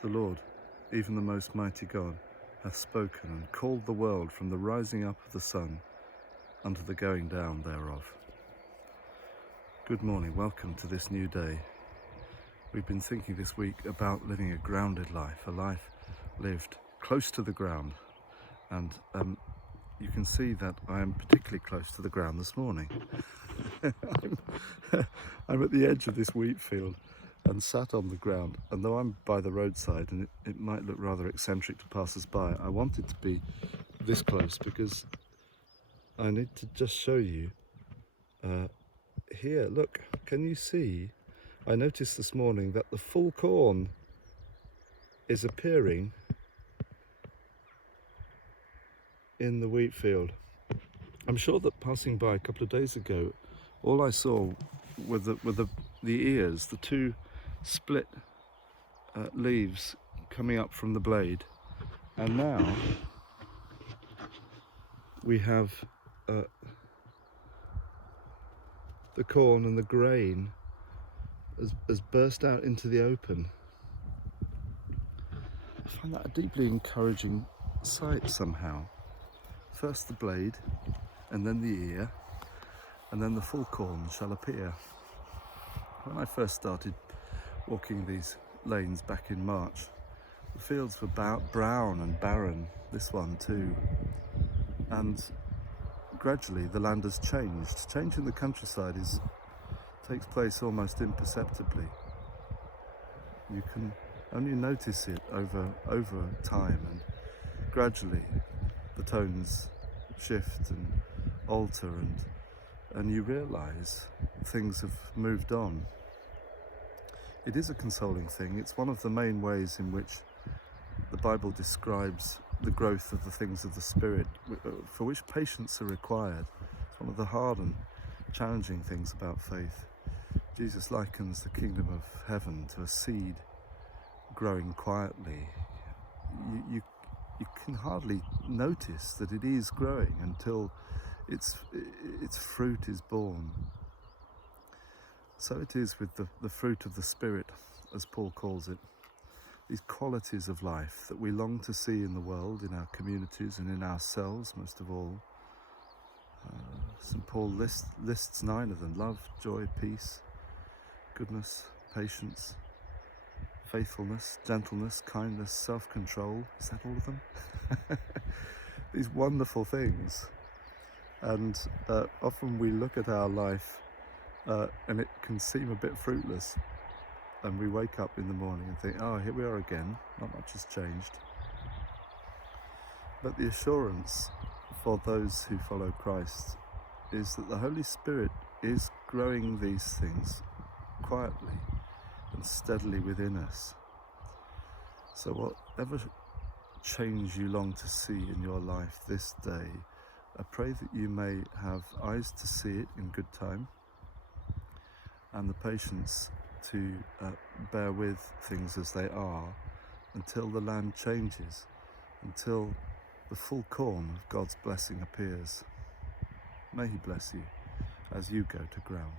The Lord, even the most mighty God, hath spoken and called the world from the rising up of the sun unto the going down thereof. Good morning, welcome to this new day. We've been thinking this week about living a grounded life, a life lived close to the ground. And you can see that I am particularly close to the ground this morning. I'm at the edge of this wheat field and sat on the ground, and though I'm by the roadside and it might look rather eccentric to passers by, I wanted to be this close because I need to just show you here, look, can you see? I noticed this morning that the full corn is appearing in the wheat field. I'm sure that passing by a couple of days ago, all I saw were the ears, the two split leaves coming up from the blade, and now we have the corn and the grain has burst out into the open. I find that a deeply encouraging sight somehow. First the blade, and then the ear, and then the full corn shall appear. When I first started walking these lanes back in March, the fields were brown and barren, this one too, and gradually the land has changed. Change in the countryside takes place almost imperceptibly. You can only notice it over time, and gradually the tones shift and alter, and you realise things have moved on. It is a consoling thing. It's one of the main ways in which the Bible describes the growth of the things of the Spirit, for which patience are required. It's one of the hard and challenging things about faith. Jesus likens the kingdom of heaven to a seed growing quietly. You can hardly notice that it is growing until its fruit is born. So it is with the fruit of the Spirit, as Paul calls it. These qualities of life that we long to see in the world, in our communities and in ourselves most of all. St. Paul lists 9 of them: love, joy, peace, goodness, patience, faithfulness, gentleness, kindness, self-control. Is that all of them? These wonderful things. And often we look at our life and it can seem a bit fruitless. And we wake up in the morning and think, oh, here we are again, not much has changed. But the assurance for those who follow Christ is that the Holy Spirit is growing these things quietly and steadily within us. So whatever change you long to see in your life this day, I pray that you may have eyes to see it in good time, and the patience to bear with things as they are until the land changes, until the full corn of God's blessing appears. May He bless you as you go to ground.